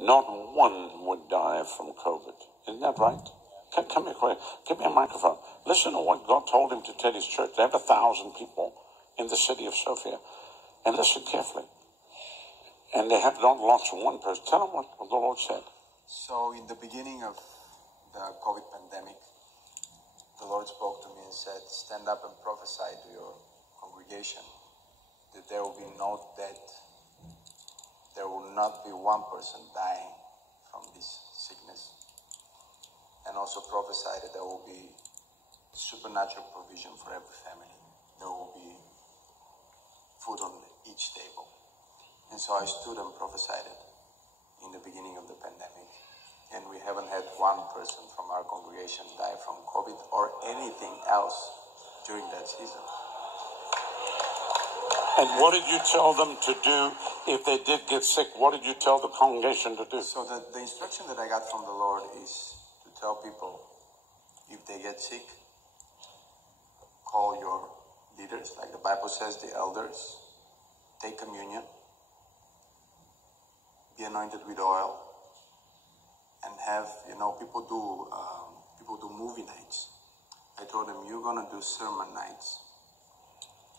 not one would die from COVID. Isn't that right? Come here, quick. Give me a microphone. Listen to what God told him to tell his church. They have 1,000 people in the city of Sofia. And listen carefully. And they have not lost one person. Tell them what the Lord said. So in the beginning of the COVID pandemic, the Lord spoke to me and said, stand up and prophesy to your congregation that there will be no death. There will not be one person dying from this sickness. And also prophesy that there will be supernatural provision for every family. There will be food on each table. And so I stood and prophesied it in the beginning of the pandemic. And we haven't had one person from our congregation die from COVID or anything else during that season. And what did you tell them to do if they did get sick? What did you tell the congregation to do? So the instruction that I got from the Lord is to tell people, if they get sick, call your leaders, like the Bible says, the elders, take communion, be anointed with oil, and have, people do movie nights. I told them, you're going to do sermon nights.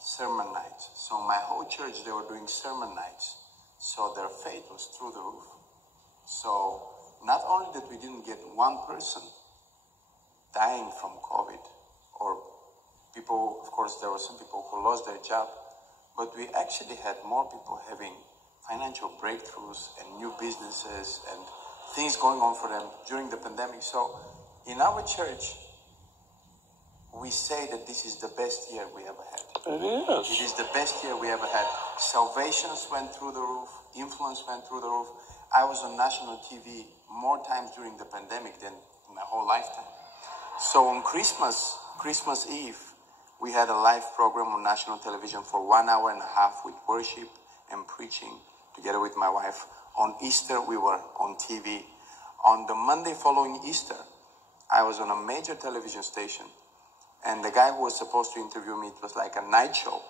Sermon nights. So my whole church, they were doing sermon nights. So their faith was through the roof. So not only that we didn't get one person dying from COVID, or people, of course, there were some people who lost their job, but we actually had more people having financial breakthroughs and new businesses and things going on for them during the pandemic. So in our church, we say that this is the best year we ever had. It is. It is the best year we ever had. Salvations went through the roof. Influence went through the roof. I was on national TV more times during the pandemic than in my whole lifetime. So on Christmas Eve, we had a live program on national television for 1.5 hours with worship and preaching together with my wife. On Easter, we were on TV. On the Monday following Easter, I was on a major television station. And the guy who was supposed to interview me, it was like a night show.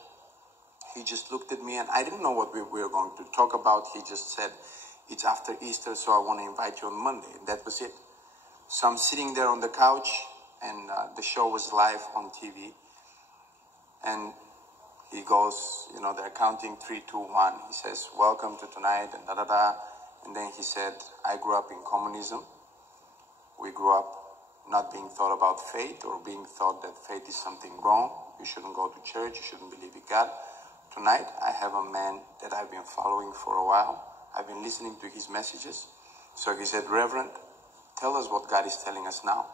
He just looked at me, and I didn't know what we were going to talk about. He just said, it's after Easter, so I want to invite you on Monday. And that was it. So I'm sitting there on the couch, and the show was live on TV. And he goes, they're counting 3, 2, 1. He says, welcome to tonight, and da-da-da. And then he said, I grew up in communism. We grew up not being thought about faith, or being thought that faith is something wrong. You shouldn't go to church. You shouldn't believe in God. Tonight, I have a man that I've been following for a while. I've been listening to his messages. So he said, Reverend, tell us what God is telling us now.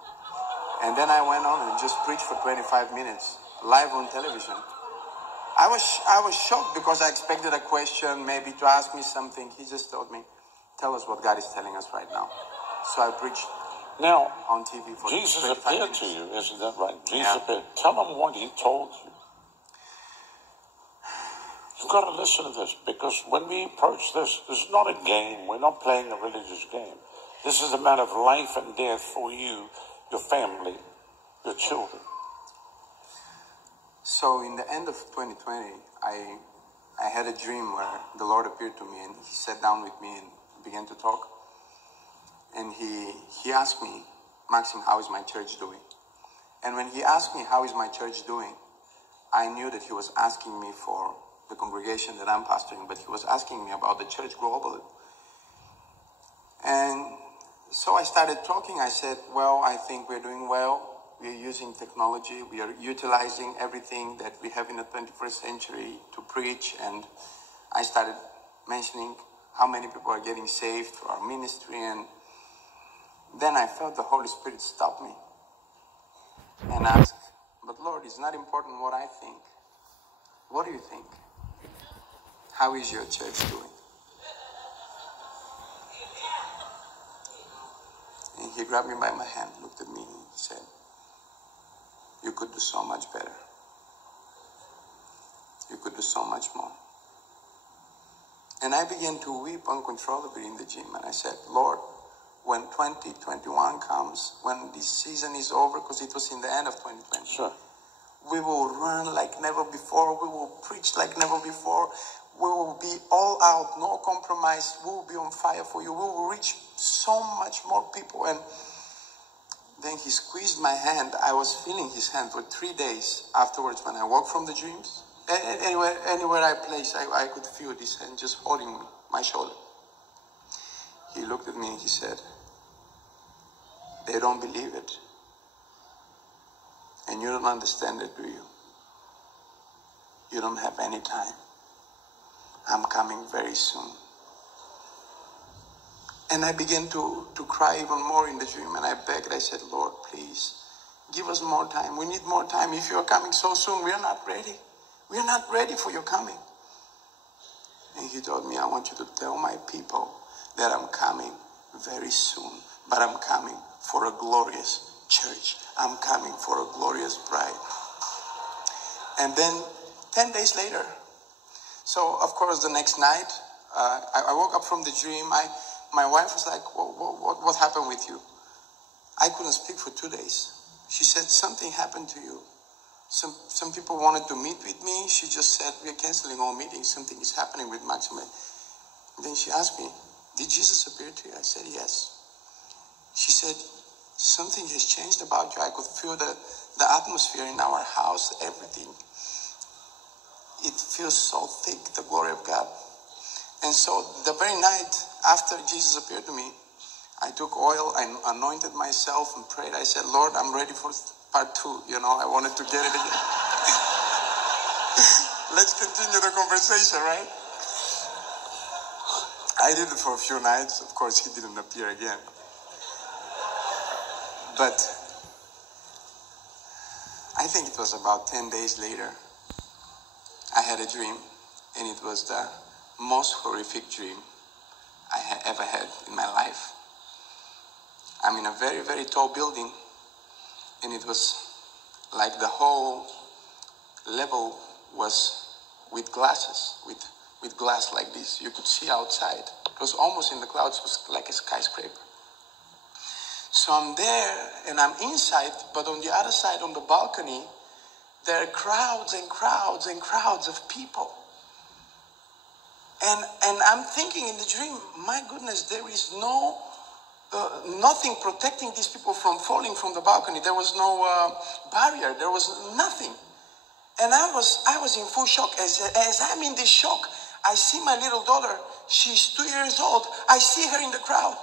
And then I went on and just preached for 25 minutes, live on television. I was shocked because I expected a question, maybe to ask me something. He just told me, tell us what God is telling us right now. So I preached now on TV for Jesus 25 appeared minutes. to you, isn't that right? Jesus Yeah. appeared. Tell him what he told you. You've got to listen to this, because when we approach this is not a game. We're not playing a religious game. This is a matter of life and death for you, your family, your children. So in the end of 2020, I had a dream where the Lord appeared to me, and he sat down with me and began to talk. And he asked me, Maxim, how is my church doing? And when he asked me, how is my church doing, I knew that he was asking me for the congregation that I'm pastoring, but he was asking me about the church globally. And so I started talking. I said, well, I think we're doing well. We are using technology. We are utilizing everything that we have in the 21st century to preach. And I started mentioning how many people are getting saved through our ministry. And then I felt the Holy Spirit stop me and ask, but Lord, it's not important what I think. What do you think? How is your church doing? And he grabbed me by my hand, looked at me, and said, you could do so much better. You could do so much more. And I began to weep uncontrollably in the gym. And I said, Lord, when 2021 comes, when this season is over, because it was in the end of 2020, Sure. we will run like never before. We will preach like never before. We will be all out, no compromise. We will be on fire for you. We will reach so much more people. And then he squeezed my hand. I was feeling his hand for 3 days afterwards when I woke from the dreams. Anywhere I placed, I could feel this hand just holding my shoulder. He looked at me and he said, they don't believe it. And you don't understand it, do you? You don't have any time. I'm coming very soon. And I began to cry even more in the dream. And I begged, I said, Lord, please, give us more time. We need more time. If you're coming so soon, we are not ready. We are not ready for your coming. And he told me, I want you to tell my people that I'm coming very soon. But I'm coming for a glorious church. I'm coming for a glorious bride. And then 10 days later, so of course the next night, I woke up from the dream. My wife was like, what happened with you? I couldn't speak for 2 days. She said, something happened to you. Some people wanted to meet with me. She just said, we're canceling all meetings. Something is happening with Maxime. Then she asked me, did Jesus appear to you? I said, yes. She said, something has changed about you. I could feel the atmosphere in our house, everything. It feels so thick, the glory of God. And so the very night after Jesus appeared to me, I took oil, I anointed myself and prayed. I said, Lord, I'm ready for part 2. I wanted to get it again. Let's continue the conversation, right? I did it for a few nights. Of course, he didn't appear again. But I think it was about 10 days later, I had a dream, and it was the most horrific dream I had ever had in my life. I'm in a very, very tall building, and it was like the whole level was with glasses, with glass like this. You could see outside. It was almost in the clouds. It was like a skyscraper. So I'm there, and I'm inside, but on the other side, on the balcony, there are crowds and crowds and crowds of people. And I'm thinking in the dream, my goodness, there is nothing protecting these people from falling from the balcony. There was no barrier. There was nothing. And I was in full shock. As I'm in this shock, I see my little daughter. She's 2 years old. I see her in the crowd.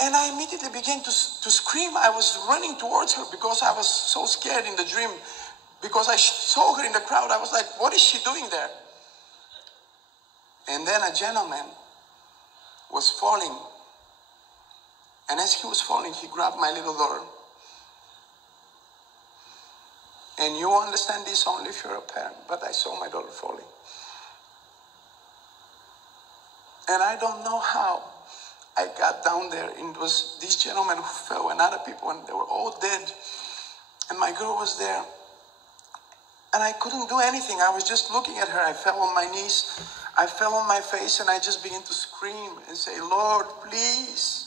And I immediately began to scream. I was running towards her because I was so scared in the dream. Because I saw her in the crowd. I was like, what is she doing there? And then a gentleman was falling. And as he was falling, he grabbed my little daughter. And you understand this only if you're a parent. But I saw my daughter falling. And I don't know how I got down there. And it was this gentleman who fell and other people, and they were all dead. And my girl was there. And I couldn't do anything. I was just looking at her. I fell on my knees. I fell on my face, and I just began to scream and say, Lord, please,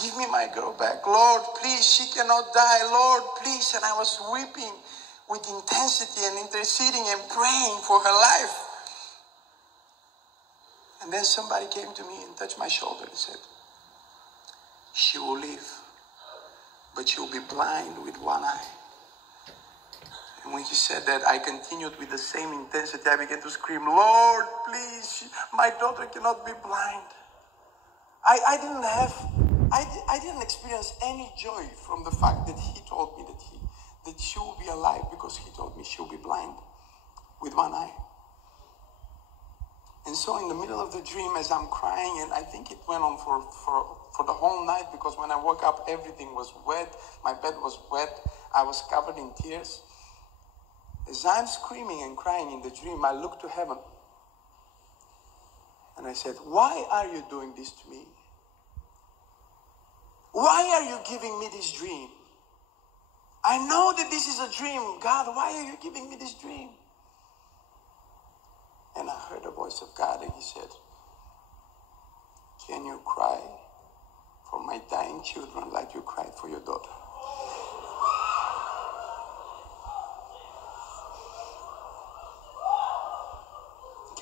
give me my girl back. Lord, please, she cannot die. Lord, please. And I was weeping with intensity and interceding and praying for her life. And then somebody came to me and touched my shoulder and said, she will live, but she will be blind with one eye. And when he said that, I continued with the same intensity. I began to scream, Lord, please, my daughter cannot be blind. I didn't experience any joy from the fact that he told me that she will be alive, because he told me she will be blind with one eye. And so in the middle of the dream, as I'm crying, and I think it went on for the whole night, because when I woke up, everything was wet. My bed was wet. I was covered in tears. As I'm screaming and crying in the dream, I looked to heaven. And I said, why are you doing this to me? Why are you giving me this dream? I know that this is a dream. God, why are you giving me this dream? And I heard the voice of God, and he said, can you cry for my dying children like you cried for your daughter?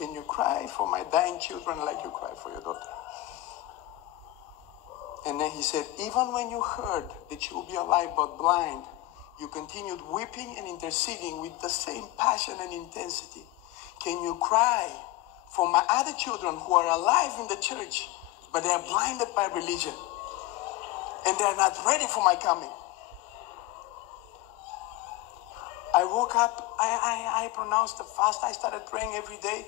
can you cry for my dying children like you cry for your daughter? And then he said, even when you heard that you will be alive but blind, you continued weeping and interceding with the same passion and intensity. Can you cry for my other children who are alive in the church, but they are blinded by religion, and they are not ready for my coming? I woke up, I pronounced the fast, I started praying every day,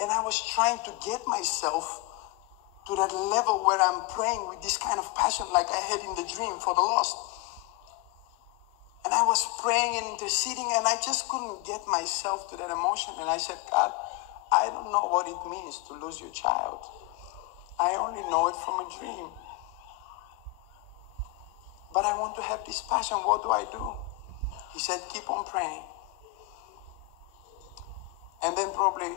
and I was trying to get myself to that level where I'm praying with this kind of passion like I had in the dream for the lost. And I was praying and interceding, and I just couldn't get myself to that emotion. And I said, God, I don't know what it means to lose your child. I only know it from a dream. But I want to have this passion. What do I do? He said, keep on praying. And then probably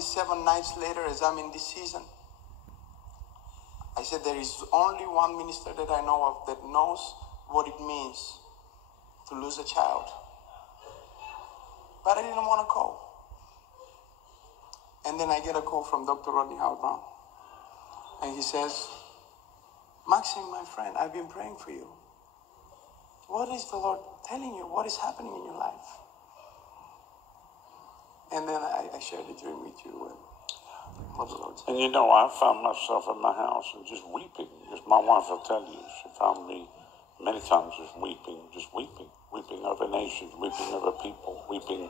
7 nights later, as I'm in this season, I said, there is only one minister that I know of that knows what it means to lose a child. But I didn't want to call. And then I get a call from Dr. Rodney Howard-Brown. And he says, Maxim, my friend, I've been praying for you. What is the Lord telling you? What is happening in your life? And then I shared the dream with you and what the Lord said. And you know, I found myself in my house and just weeping. Just my wife will tell you, she found me many times just weeping over nations, weeping over people, weeping.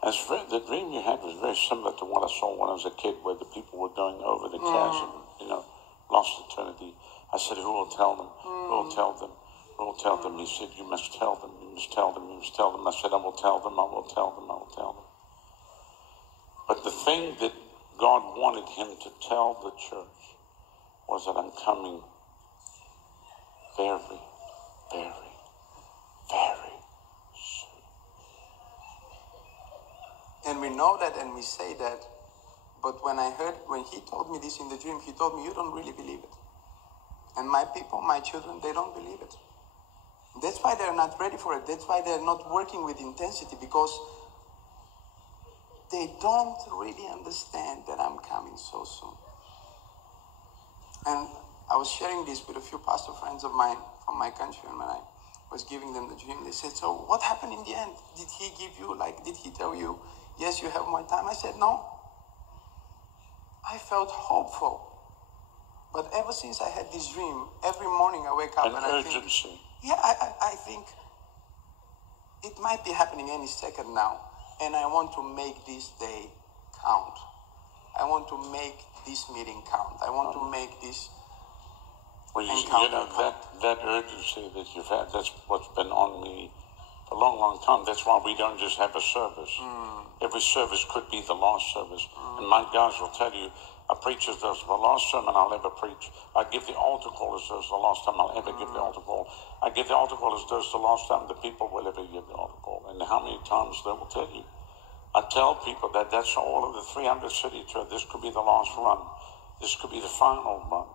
And the dream you had was very similar to what I saw when I was a kid, where the people were going over the chasm, lost eternity. I said, who will tell them? Who will tell them? Who will tell them? He said, you must tell them, you must tell them, you must tell them. I said, I will tell them, I will tell them, I will tell them. But the thing that God wanted him to tell the church was that I'm coming very, very, very soon. And we know that and we say that, but when he told me this in the dream, he told me, you don't really believe it. And my people, my children, they don't believe it. That's why they're not ready for it. That's why they're not working with intensity, because they don't really understand that I'm coming so soon. And I was sharing this with a few pastor friends of mine from my country, and when I was giving them the dream, they said, so what happened in the end? Did he give you, did he tell you, yes, you have more time? I said, no. I felt hopeful. But ever since I had this dream, every morning I wake up and I think, I think it might be happening any second now. And I want to make this day count. I want to make this meeting count. I want to make this encounter count. That urgency that you've had, that's what's been on me for a long, long time. That's why we don't just have a service. Every service could be the last service. And my guys will tell you, a preacher does the last sermon I'll ever preach. I give the altar call as though it's the last time I'll ever give the altar call. I give the altar call as though it's the last time the people will ever give the altar call. And how many times they will tell you. I tell people that that's all of the 300 city tour. This could be the last run. This could be the final run.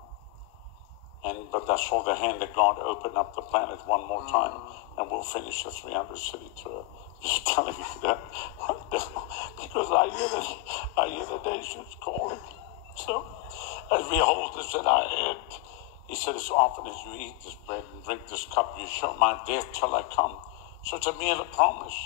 But I saw the hand of God open up the planet one more time, and we'll finish the 300 city tour. Just telling you that. Because I hear the nations calling. So, as we hold this at our end, he said, as often as you eat this bread and drink this cup, you show my death till I come. So it's a mere promise.